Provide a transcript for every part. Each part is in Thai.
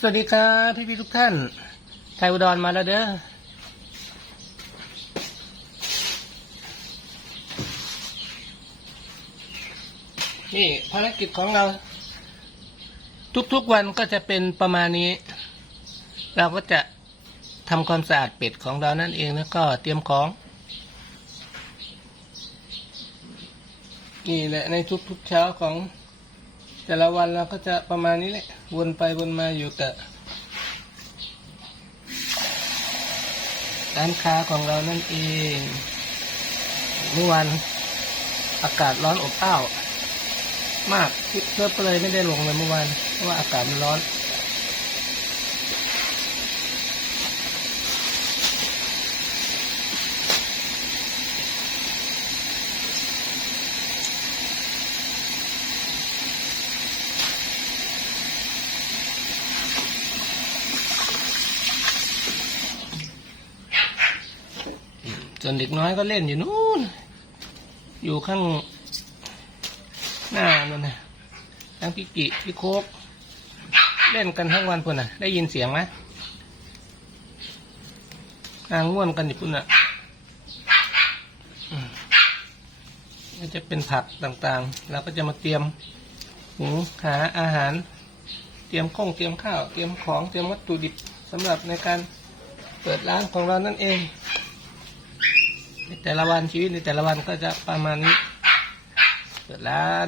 สวัสดีครับพี่พี่ทุกท่าน ไทยอุดรมาแล้วเด้อ นี่ภารกิจของเรา ทุกๆวันก็จะเป็นประมาณนี้ เราก็จะทำความสะอาดเป็ดของเรานั่นเองแล้วก็เตรียมของ นี่แหละในทุกๆเช้าของ แต่ละวันเราก็จะประมาณนี้แหละ วนไปวนมาอยู่กับร้านค้าของเรานั่นเอง เมื่อวานอากาศร้อนอบอ้าว มากเพื่อเลยไม่ได้ลงเลยเมื่อวานเพราะว่าอากาศมันร้อน ส่วนเด็กน้อยก็เล่นอยู่นู่น อยู่ข้างหน้านั่นนะทั้งพี่กิพี่โคก เล่นกันทั้งวันพุ่นน่ะ ได้ยินเสียงไหมนางง่วนกันอยู่พุ่นน่ะอืมนี่จะเป็นผักต่างๆ เราก็จะมาเตรียมหุงหาอาหาร เตรียมข้องเตรียมข้าว เตรียมของ เตรียมวัตถุดิบสำหรับในการเปิดร้านของเรานั่นเอง ในแต่ละวันชีวิตในแต่ละวันก็จะประมาณนี้เปิดร้าน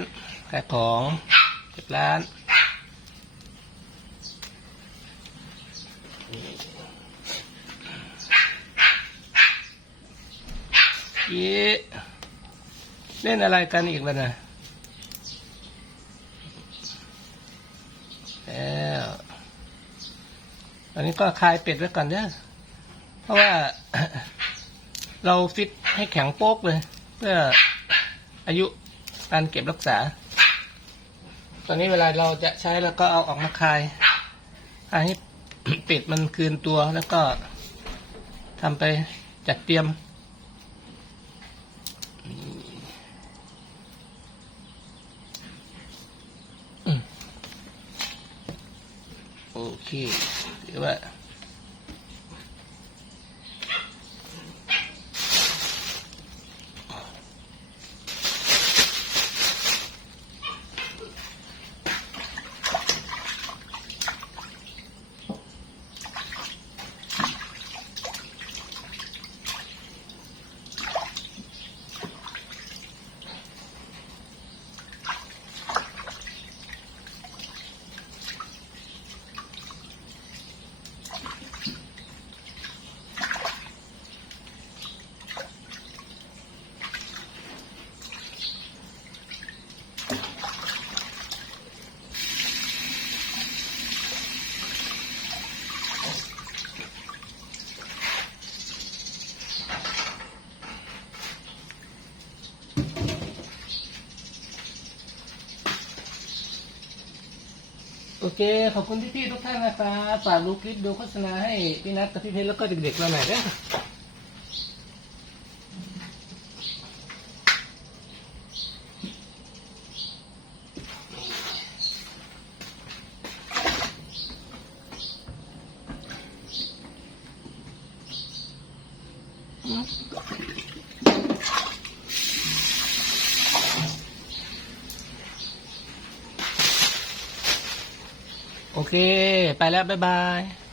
ขายของเก็บร้านเย้เล่นอะไรกันอีกแล้วนะแล้วตอนนี้ก็คลายเป็ดไว้ก่อนเด้อเพราะว่า เราฟิตให้แข็งโป๊กเลย เพื่ออายุการเก็บรักษา ตอนนี้เวลาเราจะใช้แล้วก็เอาออกมาคายคายให้เป็ดมันคืนตัวแล้วก็ทำไปจัดเตรียม โอเคถือว่า โอเค ขอบคุณพี่ๆทุกท่านนะครับฝากดูคลิปดูโฆษณาให้พี่นัทกับพี่เพชรแล้วก็เด็กๆเราหน่อยนะ โอเค ไปแล้ว บ๊ายบาย